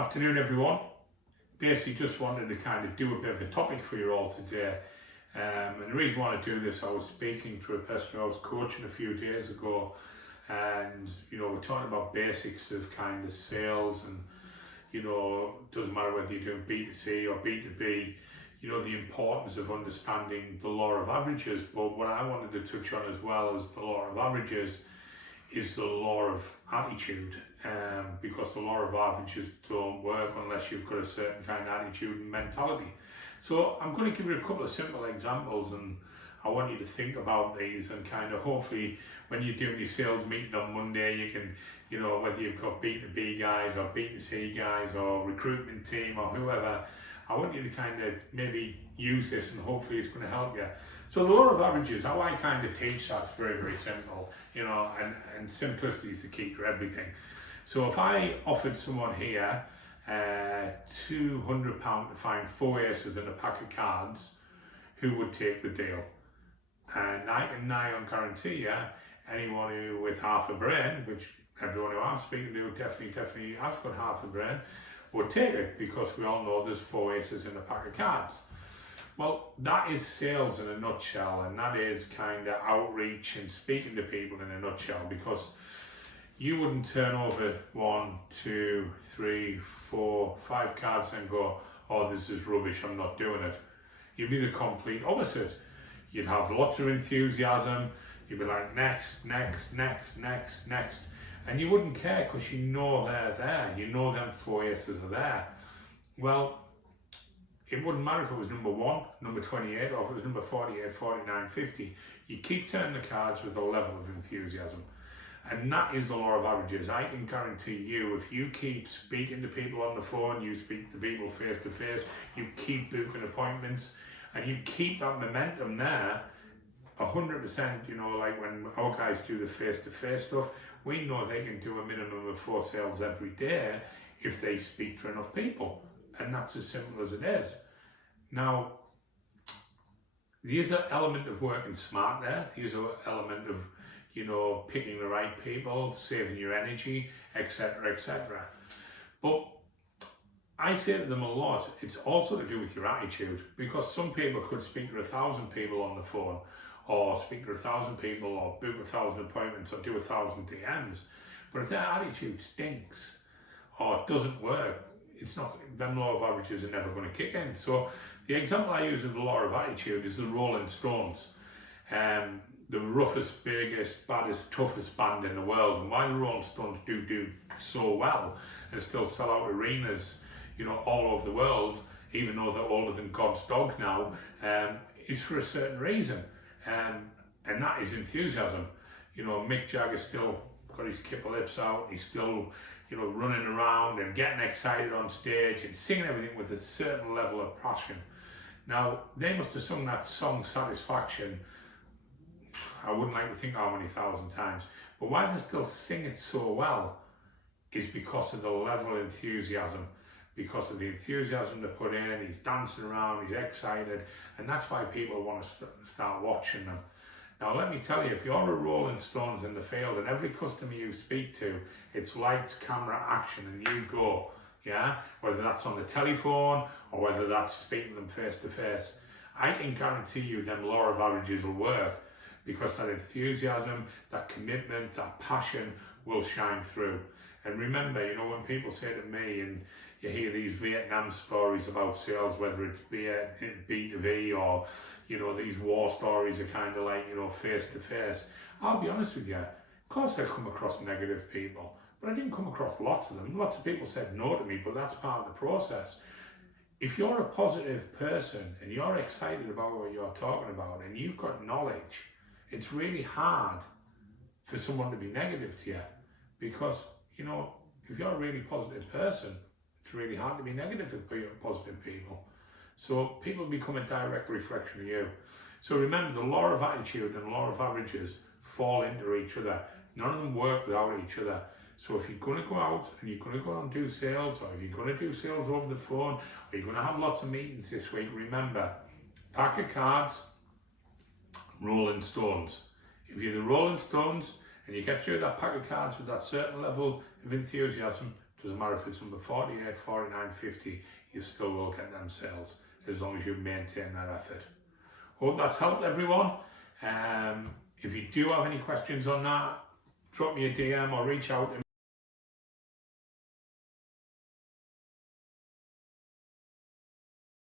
Afternoon, everyone. Basically, just wanted to kind of do a bit of a topic for you all today. And the reason why I do this, I was speaking to a person I was coaching a few days ago, and we're talking about basics of kind of sales, and doesn't matter whether you're doing B2C or B2B. The importance of understanding the law of averages. But what I wanted to touch on as well as the law of averages is the law of attitude, because the law of averages don't work unless you've got a certain kind of attitude and mentality. So I'm going to give you a couple of simple examples, and I want you to think about these, and kind of hopefully when you're doing your sales meeting on Monday, you can, whether you've got B2B guys or B2C guys or recruitment team or whoever, I want you to kind of maybe use this, and hopefully it's going to help you. So the law of averages, how I kind of teach that's very, very simple, and simplicity is the key to everything. So if I offered someone here £200 to find 4 aces and a pack of cards, who would take the deal? And I can nigh on guarantee you, anyone who with half a brain, which everyone who I'm speaking to definitely has got half a brain, would take it, because we all know there's 4 aces in a pack of cards. Well, that is sales in a nutshell, and that is kind of outreach and speaking to people in a nutshell, because you wouldn't turn over 1, 2, 3, 4, 5 cards and go, oh, this is rubbish, I'm not doing it. You'd be the complete opposite. You'd have lots of enthusiasm, you'd be like, next, next, next, next, next. And you wouldn't care, because you know they're there. You know them 4 aces are there. Well, it wouldn't matter if it was number 1, number 28, or if it was number 48, 49, 50. You keep turning the cards with a level of enthusiasm. And that is the law of averages. I can guarantee you, if you keep speaking to people on the phone, you speak to people face to face, you keep booking appointments, and you keep that momentum there, 100%, like when our guys do the face-to-face stuff, we know they can do a minimum of 4 sales every day if they speak to enough people. And that's as simple as it is. Now, there's an element of working smart there. There's an element of, picking the right people, saving your energy, etc., etc. But I say to them a lot, it's also to do with your attitude, because some people could speak to 1,000 people on the phone, or speak to 1,000 people, or book 1,000 appointments, or do 1,000 DMs. But if their attitude stinks or doesn't work, it's not, them law of averages are never going to kick in. So the example I use of the law of attitude is the Rolling Stones, the roughest, biggest, baddest, toughest band in the world. And why the Rolling Stones do so well and still sell out arenas, all over the world, even though they're older than God's dog now, is for a certain reason. And that is enthusiasm. Mick Jagger's still got his kipper lips out, he's still, running around and getting excited on stage and singing everything with a certain level of passion. Now, they must have sung that song Satisfaction, I wouldn't like to think how many thousand times, but why they still sing it so well is because of the level of enthusiasm, because of the enthusiasm they put in. He's dancing around, he's excited, and that's why people want to start watching them. Now, let me tell you, if you're a Rolling Stones in the field, and every customer you speak to, it's lights, camera, action, and you go, yeah? Whether that's on the telephone, or whether that's speaking to them face to face, I can guarantee you them law of averages will work, because that enthusiasm, that commitment, that passion will shine through. And remember, when people say to me, and you hear these Vietnam stories about sales, whether it's B2B or, these war stories are kind of like, face to face. I'll be honest with you, of course I come across negative people, but I didn't come across lots of them. Lots of people said no to me, but that's part of the process. If you're a positive person and you're excited about what you're talking about and you've got knowledge, it's really hard for someone to be negative to you, because, if you're a really positive person, it's really hard to be negative with positive people. So people become a direct reflection of you. So remember, the law of attitude and the law of averages fall into each other. None of them work without each other. So if you're going to go out and you're going to go and do sales, or if you're going to do sales over the phone, or you're going to have lots of meetings this week, remember, pack of cards, Rolling Stones. If you're the Rolling Stones and you get through that pack of cards with that certain level of enthusiasm, Doesn't matter if it's number 48, 49, 50, you still will get them sales as long as you maintain that effort. Hope that's helped everyone. If you do have any questions on that, drop me a DM or reach out to me.